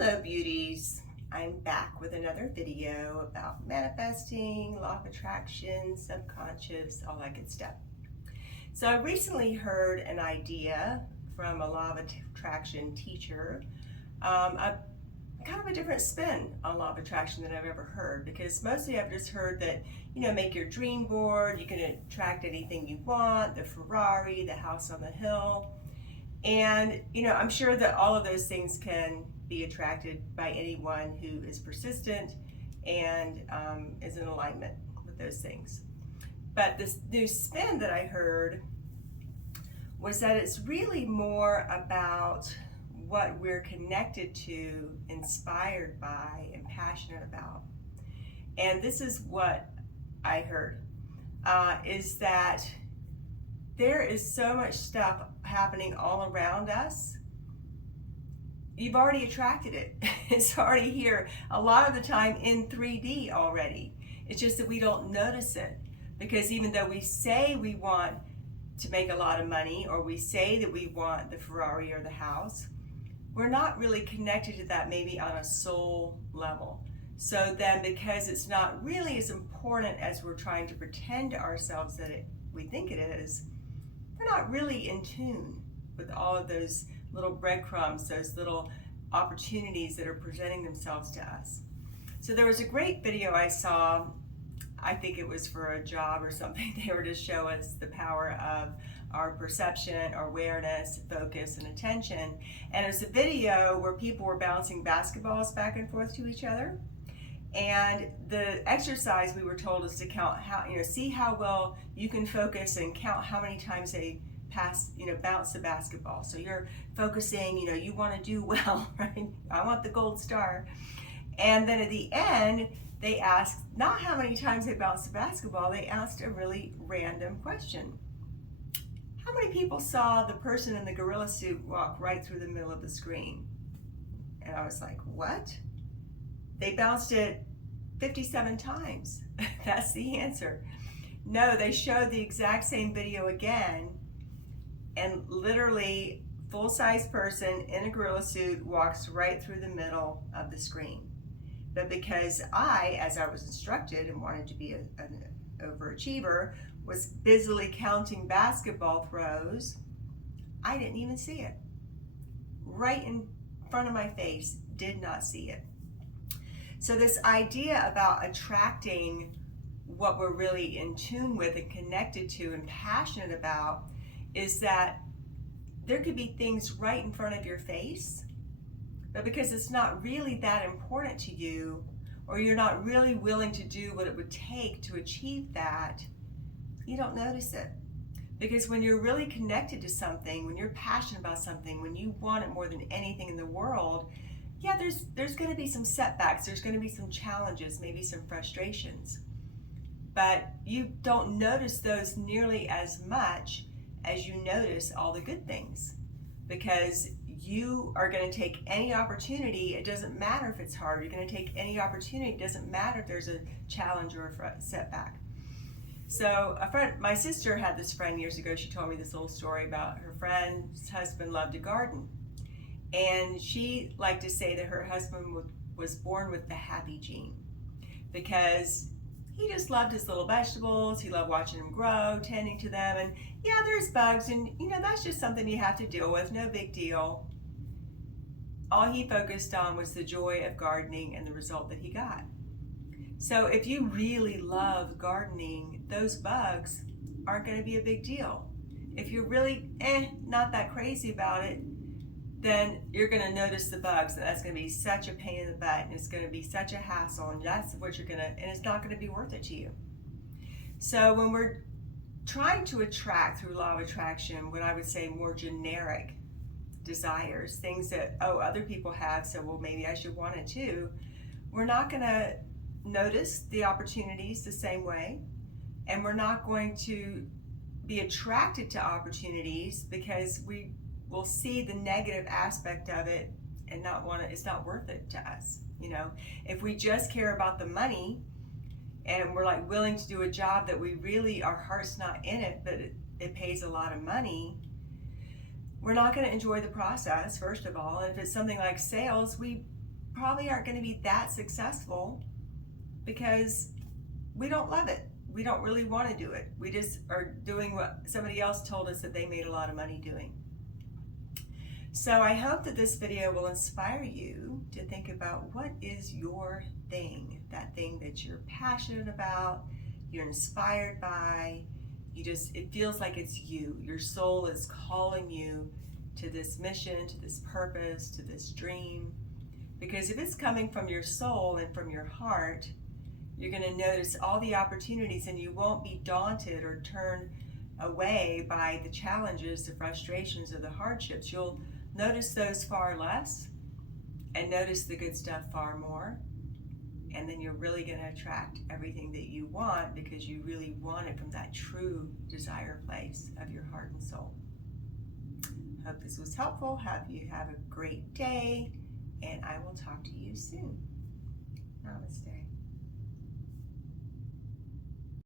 Hello beauties, I'm back with another video about manifesting, law of attraction, subconscious, all that good stuff. So I recently heard an idea from a law of attraction teacher, a kind of a different spin on law of attraction than I've ever heard, because mostly I've just heard that, make your dream board, you can attract anything you want, the Ferrari, the house on the hill. And, I'm sure that all of those things can be attracted by anyone who is persistent and is in alignment with those things. But this new spin that I heard was that it's really more about what we're connected to, inspired by, and passionate about. And this is what I heard, is that there is so much stuff happening all around us. You've already attracted it. It's already here, a lot of the time in 3D already. It's just that we don't notice it, because even though we say we want to make a lot of money, or we say that we want the Ferrari or the house, we're not really connected to that, maybe on a soul level. So then, because it's not really as important as we're trying to pretend to ourselves that we think it is, we're not really in tune with all of those little breadcrumbs, those little opportunities that are presenting themselves to us. So there was a great video I saw, I think it was for a job or something. They were to show us the power of our perception, our awareness, focus, and attention. And it was a video where people were bouncing basketballs back and forth to each other. And the exercise, we were told, is to count how, see how well you can focus and count how many times they bounce the basketball. So you're focusing, you want to do well, right? I want the gold star. And then at the end, they asked not how many times they bounced the basketball, they asked a really random question. How many people saw the person in the gorilla suit walk right through the middle of the screen? And I was like, what? They bounced it 57 times. That's the answer. No, they showed the exact same video again, and literally full-size person in a gorilla suit walks right through the middle of the screen. But because I, as I was instructed and wanted to be an overachiever, was busily counting basketball throws, I didn't even see it. Right in front of my face, did not see it. So this idea about attracting what we're really in tune with and connected to and passionate about is that there could be things right in front of your face, but because it's not really that important to you, or you're not really willing to do what it would take to achieve that, you don't notice it. Because when you're really connected to something, when you're passionate about something, when you want it more than anything in the world, yeah, there's going to be some setbacks, there's going to be some challenges, maybe some frustrations. But you don't notice those nearly as much as you notice all the good things, because you are going to take any opportunity. It doesn't matter if it's hard. You're going to take any opportunity. It doesn't matter if there's a challenge or a setback. So my sister had this friend years ago. She told me this little story about her friend's husband loved to garden. And she liked to say that her husband was born with the happy gene, because he just loved his little vegetables. He loved watching them grow, tending to them. And yeah, there's bugs, and that's just something you have to deal with, no big deal. All he focused on was the joy of gardening and the result that he got. So if you really love gardening, those bugs aren't going to be a big deal. If you're really not that crazy about it, then you're going to notice the bugs, and that's going to be such a pain in the butt, and it's going to be such a hassle, and that's what and it's not going to be worth it to you. So when we're trying to attract through law of attraction, what I would say more generic desires, things that, other people have, so well, maybe I should want it too, we're not going to notice the opportunities the same way, and we're not going to be attracted to opportunities because we will see the negative aspect of it and not want it. It's not worth it to us. If we just care about the money and we're like willing to do a job that we really, our heart's not in it, but it pays a lot of money, we're not going to enjoy the process, first of all. And if it's something like sales, we probably aren't going to be that successful because we don't love it. We don't really want to do it. We just are doing what somebody else told us that they made a lot of money doing. So I hope that this video will inspire you to think about what is your thing, that thing that you're passionate about, you're inspired by, it feels like it's you. Your soul is calling you to this mission, to this purpose, to this dream. Because if it's coming from your soul and from your heart, you're going to notice all the opportunities and you won't be daunted or turned away by the challenges, the frustrations, or the hardships. You'll notice those far less and notice the good stuff far more. And then you're really going to attract everything that you want because you really want it from that true desire place of your heart and soul. Hope this was helpful. You have a great day, and I will talk to you soon. Namaste.